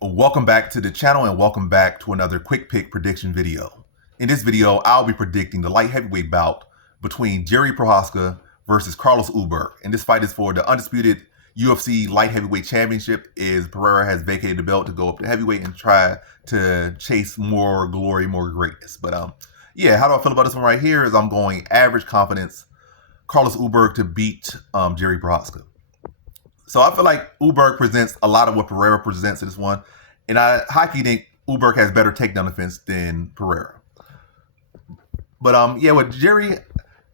Welcome back to the channel and welcome back to another quick pick prediction video. In this video, I'll be predicting the light heavyweight bout between Jiri Prochazka versus Carlos Ulberg. And this fight is for the undisputed UFC light heavyweight championship, as Pereira has vacated the belt to go up to heavyweight and try to chase more glory, more greatness. But yeah, how do I feel about this one right here is I'm going average confidence Carlos Ulberg to beat Jiri Prochazka. So I feel like Ulberg presents a lot of what Pereira presents in this one. And I highly think Ulberg has better takedown defense than Pereira. But yeah, with Jiri,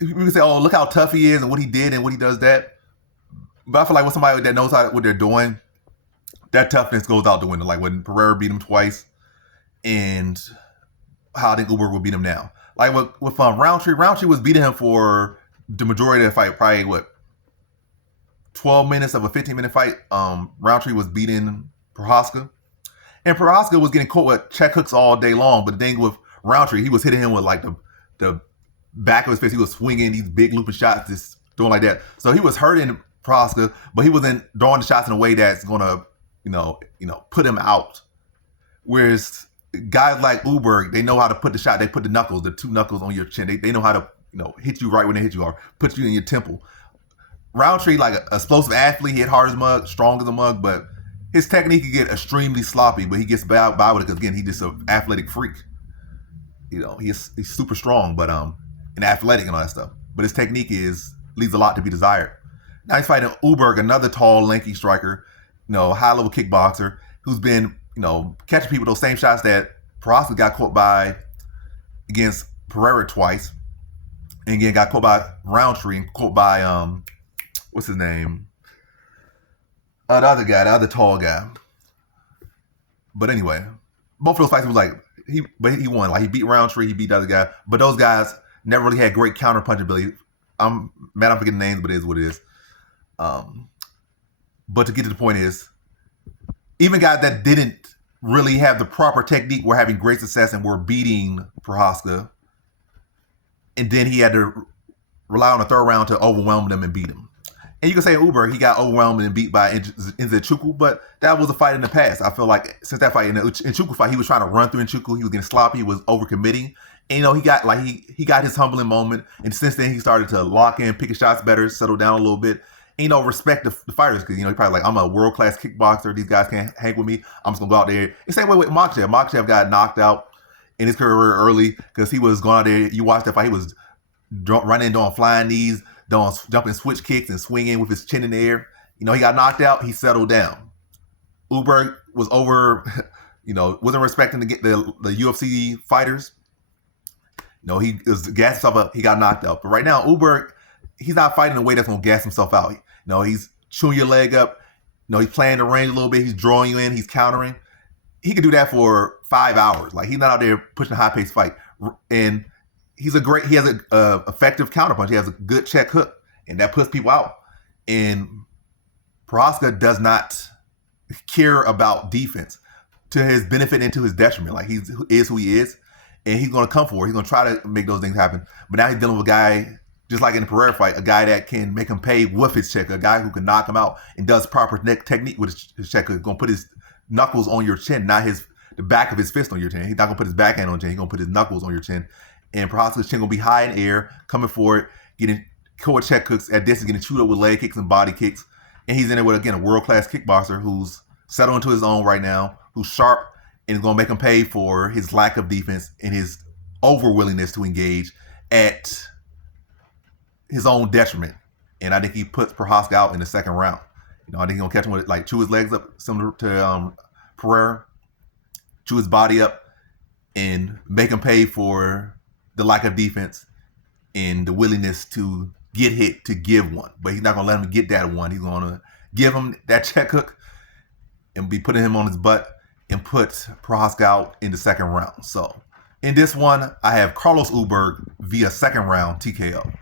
you can say, oh, look how tough he is and what he did and what he does that. But I feel like with somebody that knows what they're doing, that toughness goes out the window. Like when Pereira beat him twice and how I think Ulberg will beat him now. Like with Roundtree was beating him for the majority of the fight, probably what, 12 minutes of a 15-minute fight. Roundtree was beating Prochazka. And Prochazka was getting caught with check hooks all day long. But the thing with Roundtree, he was hitting him with like the back of his face. He was swinging these big looping shots, just doing like that. So he was hurting Prochazka, but he wasn't throwing the shots in a way that's gonna, put him out. Whereas guys like Ulberg, they know how to put the shot. They put the two knuckles on your chin. They know how to, hit you right when they hit you or put you in your temple. Roundtree, like an explosive athlete, he hit hard as a mug, strong as a mug, but his technique can get extremely sloppy, but he gets by with it because, again, he's just an athletic freak. He's super strong, but and athletic and all that stuff. But his technique leaves a lot to be desired. Now he's fighting Ulberg, another tall, lanky striker, high-level kickboxer, who's been, catching people those same shots that Prochazka got caught by against Pereira twice, and again got caught by Roundtree and caught by what's his name? The other guy, the other tall guy. But anyway, both of those fights was like he won. Like he beat Roundtree, he beat the other guy. But those guys never really had great counter punch ability. I'm mad I'm forgetting names, but it is what it is. But to get to the point is, even guys that didn't really have the proper technique were having great success and were beating Prochazka. And then he had to rely on the third round to overwhelm them and beat him. And you can say Ulberg, he got overwhelmed and beat by Nzechukwu, but that was a fight in the past. I feel like since that fight, in the Nzechukwu fight, he was trying to run through Nzechukwu. He was getting sloppy. He was overcommitting. And, he got he got his humbling moment. And since then, he started to lock in, pick his shots better, settle down a little bit. And, respect the fighters because, he probably like, I'm a world-class kickboxer. These guys can't hang with me. I'm just going to go out there. The same way with Makhachev. Makhachev got knocked out in his career early because he was going out there. You watched that fight. He was running, doing flying knees, doing jumping switch kicks and swinging with his chin in the air. He got knocked out. He settled down. Ulberg was wasn't respecting the UFC fighters. He was gassed himself up. He got knocked out. But right now, Ulberg, he's not fighting in a way that's going to gas himself out. He's chewing your leg up. He's playing the range a little bit. He's drawing you in. He's countering. He could do that for 5 hours. Like, he's not out there pushing a high-paced fight. And he has an effective counterpunch. He has a good check hook, and that puts people out. And Prochazka does not care about defense to his benefit and to his detriment. Like, he is who he is, and he's going to come for it. He's going to try to make those things happen. But now he's dealing with a guy, just like in the Pereira fight, a guy that can make him pay with his check, a guy who can knock him out and does proper technique with his check hook. He's going to put his knuckles on your chin, not the back of his fist on your chin. He's not going to put his backhand on your chin. He's going to put his knuckles on your chin. And Prochazka's chin will be high in air, coming forward, getting core check hooks at distance, getting chewed up with leg kicks and body kicks. And he's in there with, again, a world-class kickboxer who's settled into his own right now, who's sharp, and is going to make him pay for his lack of defense and his over-willingness to engage at his own detriment. And I think he puts Prochazka out in the second round. I think he's going to catch him with, chew his legs up, similar to Pereira, chew his body up, and make him pay for the lack of defense and the willingness to get hit to give one. But he's not going to let him get that one. He's going to give him that check hook and be putting him on his butt and put Prochazka out in the second round. So in this one, I have Carlos Ulberg via second round TKO.